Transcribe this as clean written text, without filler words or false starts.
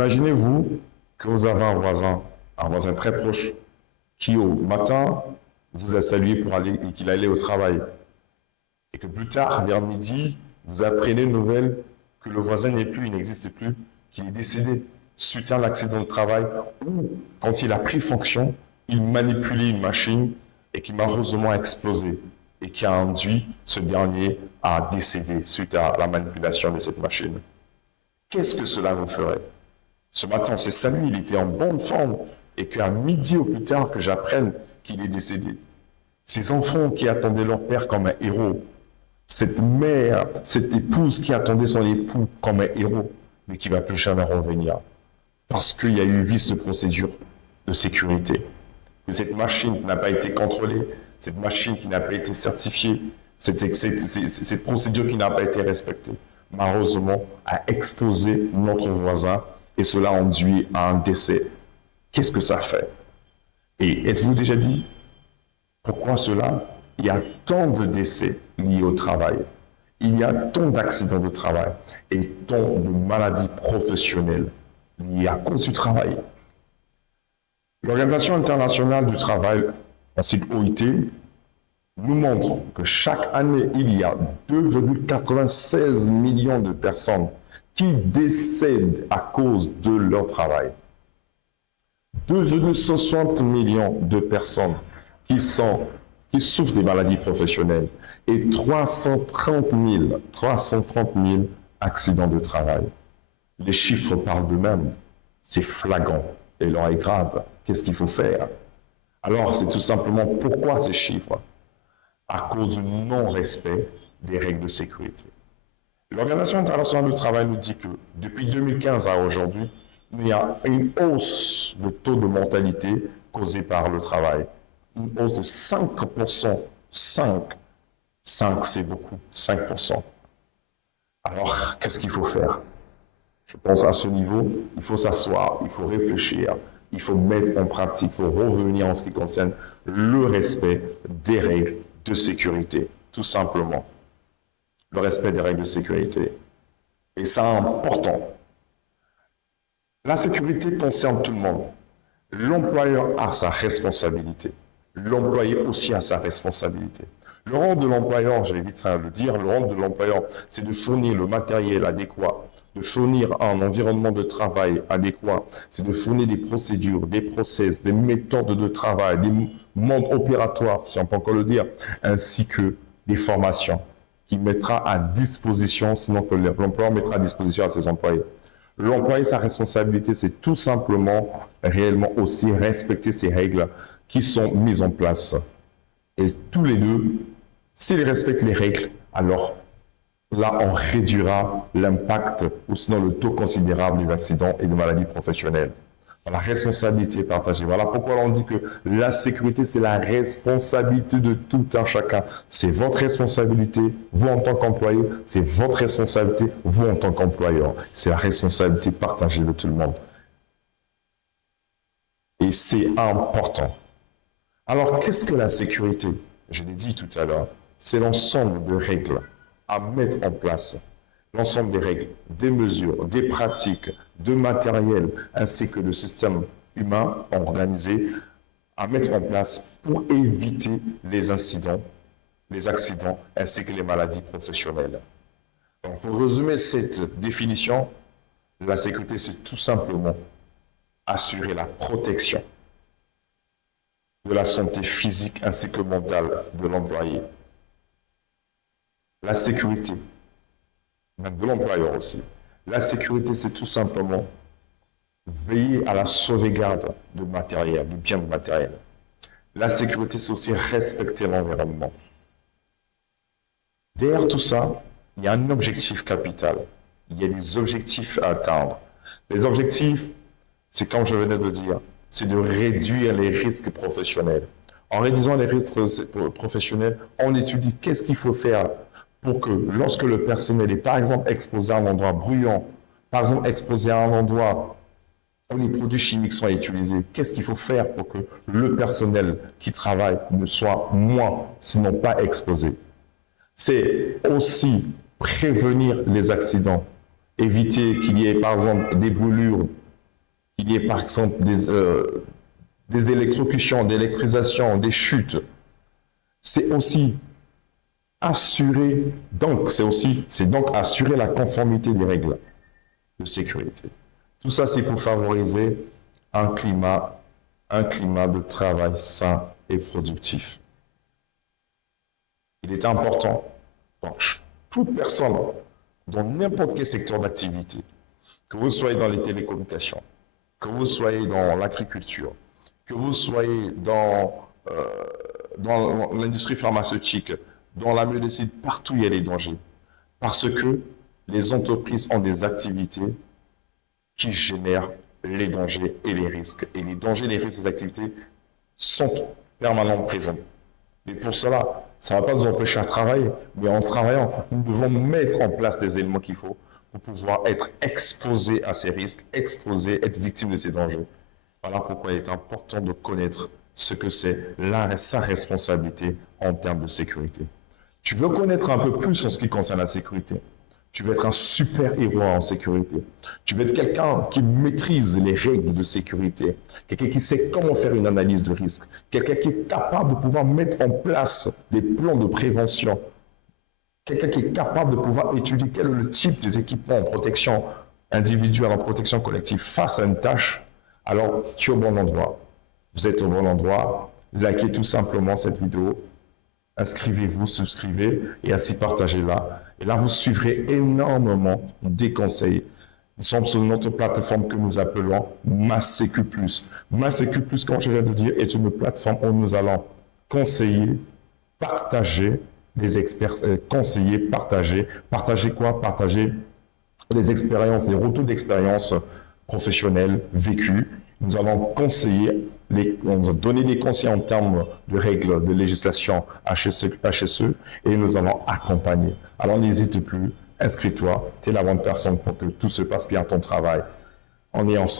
Imaginez-vous que vous avez un voisin très proche, qui au matin vous a salué pour aller et qu'il allait au travail. Et que plus tard, vers midi, vous apprenez une nouvelle que le voisin n'est plus, il n'existe plus, qu'il est décédé suite à un accident de travail ou quand il a pris fonction, il manipulait une machine et qui malheureusement a explosé et qui a induit ce dernier à décéder suite à la manipulation de cette machine. Qu'est-ce que cela vous ferait? Ce matin, on s'est salué, il était en bonne forme et qu'à midi ou plus tard que j'apprenne qu'il est décédé. Ces enfants qui attendaient leur père comme un héros, cette mère, cette épouse qui attendait son époux comme un héros, mais qui ne va plus jamais revenir. Parce qu'il y a eu vice de procédure de sécurité. Que cette machine n'a pas été contrôlée, cette machine qui n'a pas été certifiée, cette procédure qui n'a pas été respectée, malheureusement, a exposé notre voisin et cela a induit à un décès. Qu'est-ce que ça fait? Et êtes-vous déjà dit pourquoi cela? Il y a tant de décès liés au travail. Il y a tant d'accidents de travail et tant de maladies professionnelles liées à cause du travail. L'Organisation internationale du travail, ainsi que l'OIT, nous montre que chaque année, il y a 2,96 millions de personnes qui décèdent à cause de leur travail. 2,60 millions de personnes qui souffrent des maladies professionnelles et 330 000 accidents de travail. Les chiffres parlent d'eux-mêmes. C'est flagrant et l'heure est grave. Qu'est-ce qu'il faut faire? Alors, c'est tout simplement pourquoi ces chiffres? À cause du non-respect des règles de sécurité. L'Organisation internationale du travail nous dit que depuis 2015 à aujourd'hui, il y a une hausse de taux de mortalité causée par le travail. Une hausse de 5%. 5 c'est beaucoup, 5%. Alors, qu'est-ce qu'il faut faire? Je pense à ce niveau, il faut s'asseoir, il faut réfléchir, il faut mettre en pratique, il faut revenir en ce qui concerne le respect des règles de sécurité, tout simplement. Le respect des règles de sécurité. Et c'est important. La sécurité concerne tout le monde. L'employeur a sa responsabilité. L'employé aussi a sa responsabilité. Le rôle de l'employeur, je vais vite le dire, le rôle de l'employeur, c'est de fournir le matériel adéquat, de fournir un environnement de travail adéquat, c'est de fournir des procédures, des process, des méthodes de travail, des modes opératoires, si on peut encore le dire, ainsi que des formations qu'il mettra à disposition, sinon que l'employeur mettra à disposition à ses employés. L'employé, sa responsabilité, c'est tout simplement, réellement aussi respecter ces règles qui sont mises en place. Et tous les deux, s'ils respectent les règles, alors là, on réduira l'impact ou sinon le taux considérable des accidents et de maladies professionnelles. La responsabilité partagée. Voilà pourquoi on dit que la sécurité, c'est la responsabilité de tout un chacun. C'est votre responsabilité, vous en tant qu'employé, c'est votre responsabilité, vous en tant qu'employeur. C'est la responsabilité partagée de tout le monde. Et c'est important. Alors, qu'est-ce que la sécurité? Je l'ai dit tout à l'heure, c'est l'ensemble de règles à mettre en place. L'ensemble des règles, des mesures, des pratiques, de matériel, ainsi que de systèmes humains organisés à mettre en place pour éviter les incidents, les accidents, ainsi que les maladies professionnelles. Donc, pour résumer cette définition, la sécurité, c'est tout simplement assurer la protection de la santé physique ainsi que mentale de l'employé. La sécurité, même de l'employeur aussi. La sécurité, c'est tout simplement veiller à la sauvegarde du matériel, du bien matériel. La sécurité, c'est aussi respecter l'environnement. Derrière tout ça, il y a un objectif capital. Il y a des objectifs à atteindre. Les objectifs, c'est comme je venais de dire, c'est de réduire les risques professionnels. En réduisant les risques professionnels, on étudie qu'est-ce qu'il faut faire pour que lorsque le personnel est par exemple exposé à un endroit bruyant, par exemple exposé à un endroit où les produits chimiques sont utilisés, qu'est-ce qu'il faut faire pour que le personnel qui travaille ne soit moins, sinon pas exposé? C'est aussi prévenir les accidents, éviter qu'il y ait par exemple des brûlures qu'il y ait par exemple des électrocutions, d'électrisation, des chutes. C'est aussi assurer, c'est donc assurer la conformité des règles de sécurité. Tout ça, c'est pour favoriser un climat de travail sain et productif. Il est important, donc, toute personne dans n'importe quel secteur d'activité, que vous soyez dans les télécommunications, que vous soyez dans l'agriculture, que vous soyez dans l'industrie pharmaceutique, dans la médecine, partout il y a des dangers. Parce que les entreprises ont des activités qui génèrent les dangers et les risques. Et les dangers et les risques des activités sont permanemment présents. Et pour cela, ça ne va pas nous empêcher à travailler, mais en travaillant, nous devons mettre en place des éléments qu'il faut pour pouvoir être exposés à ces risques, exposés, être victimes de ces dangers. Voilà pourquoi il est important de connaître ce que c'est sa responsabilité en termes de sécurité. Tu veux connaître un peu plus en ce qui concerne la sécurité. Tu veux être un super-héros en sécurité. Tu veux être quelqu'un qui maîtrise les règles de sécurité. Quelqu'un qui sait comment faire une analyse de risque. Quelqu'un qui est capable de pouvoir mettre en place des plans de prévention. Quelqu'un qui est capable de pouvoir étudier quel est le type des équipements en protection individuelle, en protection collective face à une tâche. Alors, tu es au bon endroit. Vous êtes au bon endroit. Likez tout simplement cette vidéo. Inscrivez-vous, souscrivez et ainsi partagez-la. Et là, vous suivrez énormément des conseils. Nous sommes sur notre plateforme que nous appelons MaSécu+. MaSécu+, comme je viens de dire, est une plateforme où nous allons conseiller, partager les experts, conseiller, partager. Partager quoi? Partager les expériences, les retours d'expérience professionnelles vécues. Nous allons conseiller, on va donner des conseils en termes de règles de législation HSE et nous allons accompagner. Alors n'hésite plus, inscris-toi, tu es la bonne personne pour que tout se passe bien à ton travail. On est ensemble.